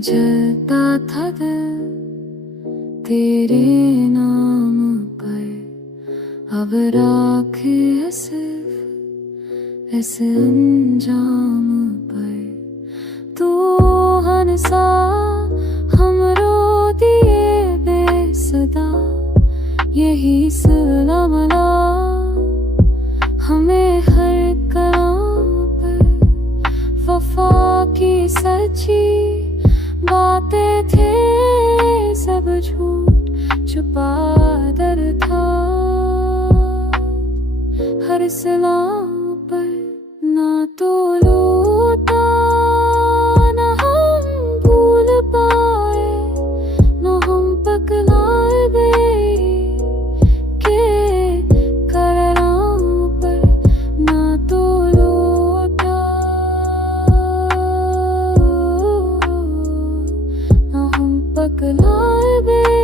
जलता था दिल तेरे नाम पर, अब राखे है सिर्फ इस अंजाम पर। तू हंसा हमरो दिए बेसदा, यही सिला मिला हमें हर कलाम पर। वफा की सच्ची बातें थे सब झूठ छुपा दर था, हर सलाम पर ना तो लौटा ना हम भूल पाए, ना हम पकड़ाए गए के कराम पर। ना तो लौटा ना हम पकड़ाए गए